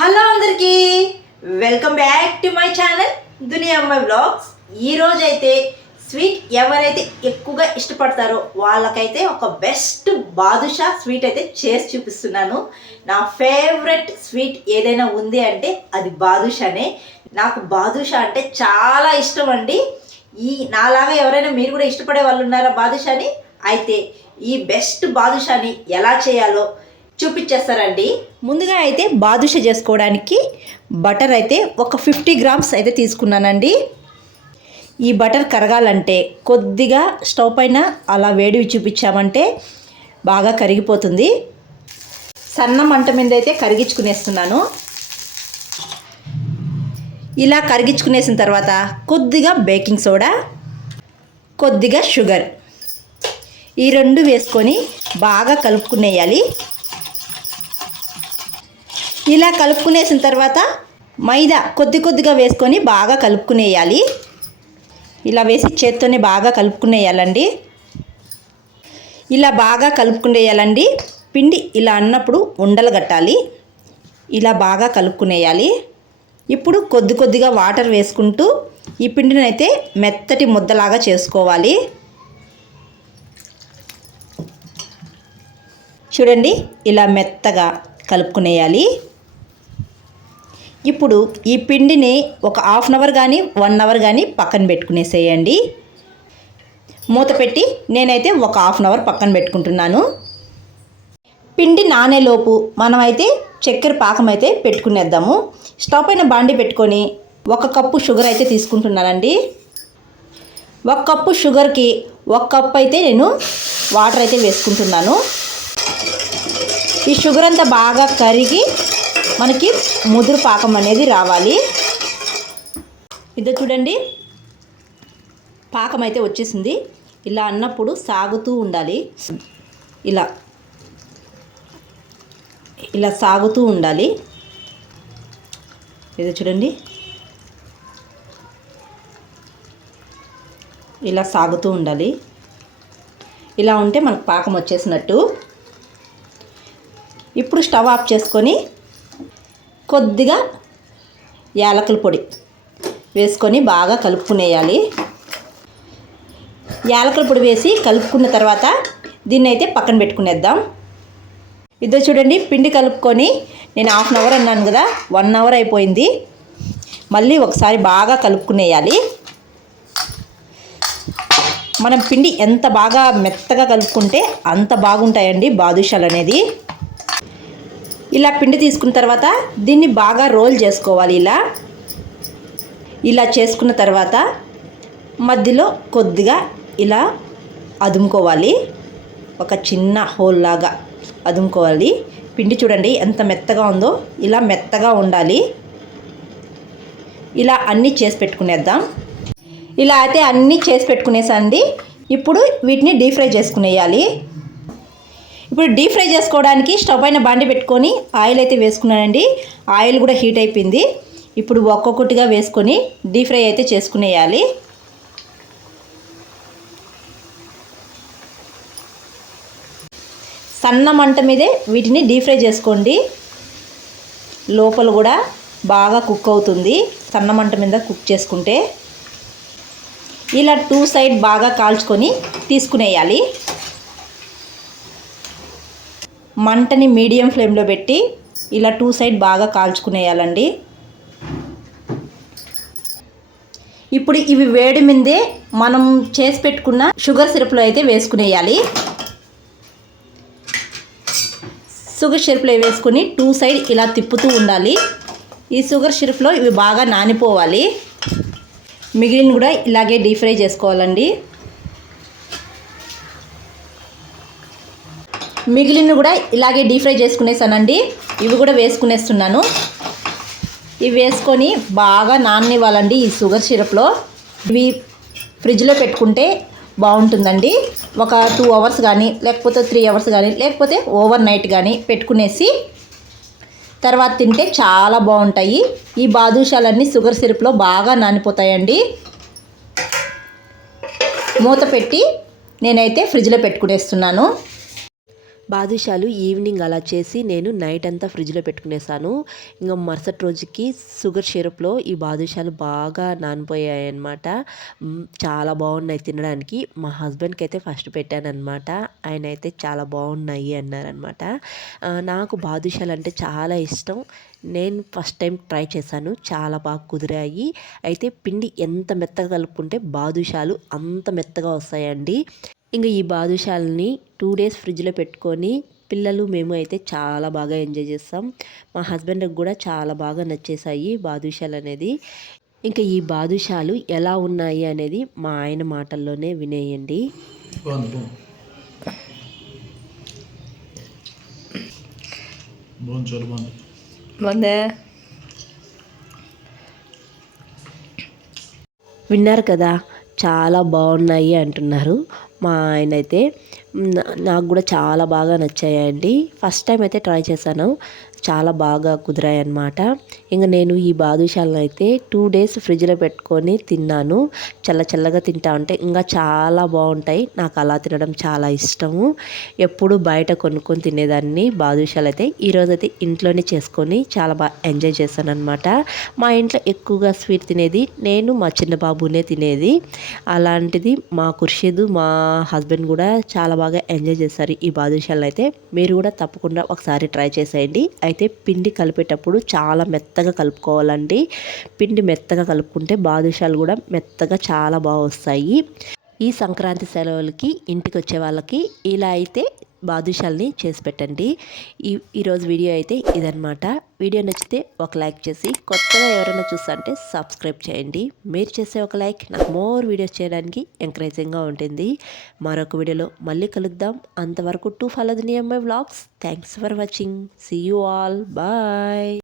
Hello అందరికీ welcome back to my channel దునియా అమ్మాయి vlogs. ఈరోజు అయితే స్వీట్ ఎవరైతే ఎక్కువగా ఇష్టపడతారో వాళ్ళకైతే ఒక బెస్ట్ బాదుషా స్వీట్ అయితే చేసి చూపిస్తున్నాను. నా ఫేవరెట్ స్వీట్ ఏదైనా ఉంది అంటే అది బాదుషానే. నాకు బాదుషా అంటే చాలా ఇష్టం అండి. నాలాగా ఎవరైనా మీరు కూడా ఇష్టపడే వాళ్ళు ఉన్నారా బాదుషాని? అయితే ఈ బెస్ట్ బాదుషాని ఎలా చేయాలో చూపించేస్తారండి. ముందుగా అయితే బాదుషా చేసుకోవడానికి బటర్ అయితే ఒక 50 గ్రామ్స్ అయితే తీసుకున్నానండి. ఈ బటర్ కరగాలంటే కొద్దిగా స్టవ్ పైన అలా వేడివి చూపించామంటే బాగా కరిగిపోతుంది. సన్న మంట మీద అయితే కరిగించుకునేస్తున్నాను. ఇలా కరిగించుకునేసిన తర్వాత కొద్దిగా బేకింగ్ సోడా, కొద్దిగా షుగర్, ఈ రెండు వేసుకొని బాగా కలుపుకునేయాలి. ఇలా కలుపుకునేసిన తర్వాత మైదా కొద్దిగా వేసుకొని బాగా కలుపుకునేయాలి. ఇలా వేసి చేత్తోనే బాగా కలుపుకునేయాలండి. ఇలా బాగా కలుపుకునేయాలండి. పిండి ఇలా అన్నప్పుడు ఉండలు కట్టాలి. ఇలా బాగా కలుపుకునేయాలి. ఇప్పుడు కొద్దిగా వాటర్ వేసుకుంటూ ఈ పిండిని అయితే మెత్తటి ముద్దలాగా చేసుకోవాలి. చూడండి, ఇలా మెత్తగా కలుపుకునేయాలి. ఇప్పుడు ఈ పిండిని ఒక హాఫ్ అన్ అవర్ కానీ 1 అవర్ కానీ పక్కన పెట్టుకునేసేయండి. మూత పెట్టి నేనైతే ఒక హాఫ్ అన్ అవర్ పక్కన పెట్టుకుంటున్నాను. పిండి నానేలోపు మనమైతే చక్కెర పాకం అయితే పెట్టుకునేద్దాము. స్టవ్ పైన బాండి పెట్టుకొని 1 కప్పు షుగర్ అయితే తీసుకుంటున్నానండి. 1 కప్పు షుగర్కి 1 కప్ అయితే నేను వాటర్ అయితే వేసుకుంటున్నాను. ఈ షుగర్ అంతా బాగా కరిగి మనకి ముదురు పాకం అనేది రావాలి. ఇదో చూడండి, పాకం అయితే వచ్చేసింది. ఇలా అన్నప్పుడు సాగుతూ ఉండాలి. ఇలా సాగుతూ ఉండాలి. ఇదో చూడండి, ఇలా సాగుతూ ఉండాలి. ఇలా ఉంటే మనకు పాకం వచ్చేసినట్టు. ఇప్పుడు స్టవ్ ఆఫ్ చేసుకొని కొద్దిగా యాలకుల పొడి వేసుకొని బాగా కలుపుకునేయాలి. యాలకుల పొడి వేసి కలుపుకున్న తర్వాత దీన్ని అయితే పక్కన పెట్టుకునేద్దాం. ఇదో చూడండి, పిండి కలుపుకొని నేను హాఫ్ అన్ అవర్ అన్నాను కదా, 1 అవర్ అయిపోయింది. మళ్ళీ ఒకసారి బాగా కలుపుకునేయాలి. మనం పిండి ఎంత బాగా మెత్తగా కలుపుకుంటే అంత బాగుంటాయండి బాదుషాలు అనేది. ఇలా పిండి తీసుకున్న తర్వాత దీన్ని బాగా రోల్ చేసుకోవాలి. ఇలా చేసుకున్న తర్వాత మధ్యలో కొద్దిగా ఇలా అదుముకోవాలి. ఒక చిన్న హోల్ లాగా అదుముకోవాలి. పిండి చూడండి ఎంత మెత్తగా ఉందో, ఇలా మెత్తగా ఉండాలి. ఇలా అన్నీ చేసి పెట్టుకునేద్దాం. ఇలా అయితే అన్నీ చేసి పెట్టుకునేసండి. ఇప్పుడు వీటిని డీప్ ఫ్రై చేసుకునేయాలి. ఇప్పుడు డీప్ ఫ్రై చేసుకోవడానికి స్టవ్ పైన బాండి పెట్టుకొని ఆయిల్ అయితే వేసుకున్నానండి. ఆయిల్ కూడా హీట్ అయిపోయింది. ఇప్పుడు ఒక్కొక్కటిగా వేసుకొని డీప్ ఫ్రై అయితే చేసుకునేయాలి. సన్న మంట మీదే వీటిని డీప్ ఫ్రై చేసుకోండి. లోపల కూడా బాగా కుక్ అవుతుంది సన్న మంట మీద కుక్ చేసుకుంటే. ఇలా 2 సైడ్ బాగా కాల్చుకొని తీసుకునేయాలి. మంటని మీడియం ఫ్లేమ్లో పెట్టి ఇలా 2 సైడ్ బాగా కాల్చుకునేయాలండి. ఇప్పుడు ఇవి వేడి మీదే మనం చేసి పెట్టుకున్న షుగర్ సిరప్లో అయితే వేసుకునేయాలి. షుగర్ సిరప్లో వేసుకొని 2 సైడ్ ఇలా తిప్పుతూ ఉండాలి. ఈ షుగర్ సిరప్లో ఇవి బాగా నానిపోవాలి. మిగిలిన కూడా ఇలాగే డీప్ ఫ్రై చేసుకోవాలండి. మిగిలిన కూడా ఇలాగే డీప్ ఫ్రై చేసుకునేసానండి. ఇవి కూడా వేసుకునేస్తున్నాను. ఇవి వేసుకొని బాగా నాననివ్వాలండి ఈ షుగర్ సిరప్లో. ఇవి ఫ్రిడ్జ్లో పెట్టుకుంటే బాగుంటుందండి. ఒక 2 అవర్స్ కానీ లేకపోతే 3 అవర్స్ కానీ లేకపోతే ఓవర్ నైట్ కానీ పెట్టుకునేసి తర్వాత తింటే చాలా బాగుంటాయి. ఈ బాదుషాలన్నీ షుగర్ సిరప్లో బాగా నానిపోతాయండి. మూత పెట్టి నేనైతే ఫ్రిడ్జ్లో పెట్టుకునేస్తున్నాను. బాదుషాలు ఈవినింగ్ అలా చేసి నేను నైట్ అంతా ఫ్రిడ్జ్లో పెట్టుకునేసాను. ఇంకా మరుసటి రోజుకి షుగర్ సిరప్లో ఈ బాదుషాలు బాగా నానిపోయాయి అన్నమాట. చాలా బాగున్నాయి తినడానికి. మా హస్బెండ్కి అయితే ఫస్ట్ పెట్టానన్నమాట. ఆయన అయితే చాలా బాగున్నాయి అన్నారనమాట. నాకు బాదుషాలు అంటే చాలా ఇష్టం. నేను ఫస్ట్ టైం ట్రై చేశాను, చాలా బాగా కుదిరాయి. అయితే పిండి ఎంత మెత్తగా కలుపుకుంటే బాదుషాలు అంత మెత్తగా వస్తాయండి. ఇంకా ఈ బాదుషాలని 2 days ఫ్రిడ్జ్లో పెట్టుకొని పిల్లలు మేము అయితే చాలా బాగా ఎంజాయ్ చేస్తాం. మా హస్బెండ్కి కూడా చాలా బాగా నచ్చేసాయి బాదుషాలు అనేది. ఇంకా ఈ బాదుషాలు ఎలా ఉన్నాయి అనేది మా ఆయన మాటల్లోనే వినేయండి. విన్నారు కదా, చాలా బాగున్నాయి అంటున్నారు మా ఆయన అయితే. నాకు కూడా చాలా బాగా నచ్చాయండి. ఫస్ట్ టైం అయితే ట్రై చేశాను, చాలా బాగా కుదిరాయి అన్నమాట. ఇంకా నేను ఈ బాదుషాలను అయితే 2 days ఫ్రిడ్జ్లో పెట్టుకొని తిన్నాను. చల్లగా తింటా ఉంటే ఇంకా చాలా బాగుంటాయి. నాకు అలా తినడం చాలా ఇష్టము. ఎప్పుడు బయట కొనుక్కొని తినేదాన్ని బాదుషాలు అయితే. ఈరోజు అయితే ఇంట్లోనే చేసుకొని చాలా బాగా ఎంజాయ్ చేశాను అనమాట. మా ఇంట్లో ఎక్కువగా స్వీట్ తినేది నేను, మా చిన్న బాబునే తినేది. అలాంటిది మా ఖుర్షీద్, మా హస్బెండ్ కూడా చాలా బాగా ఎంజాయ్ చేశారు ఈ బాదుషాలను అయితే. మీరు కూడా తప్పకుండా ఒకసారి ట్రై చేసేయండి. అయితే పిండి కలిపేటప్పుడు చాలా మెత్తగా కలుపుకోవాలండి. పిండి మెత్తగా కలుపుకుంటే బాదుషాలు కూడా మెత్తగా చాలా బాగా వస్తాయి. ఈ సంక్రాంతి సెలవులకి ఇంటికి వచ్చే వాళ్ళకి ఇలా అయితే బాదుషాల్ని చేసి పెట్టండి. ఈరోజు వీడియో అయితే ఇదనమాట. వీడియో నచ్చితే ఒక లైక్ చేసి, కొత్తగా ఎవరైనా చూస్తుంటే సబ్స్క్రైబ్ చేయండి. మీరు చేసే ఒక లైక్ నాకు మోర్ వీడియోస్ చేయడానికి ఎంకరేజింగ్గా ఉంటుంది. మరొక వీడియోలో మళ్ళీ కలుద్దాం. అంతవరకు to follow the near my vlogs. Thanks for watching. See you all. Bye.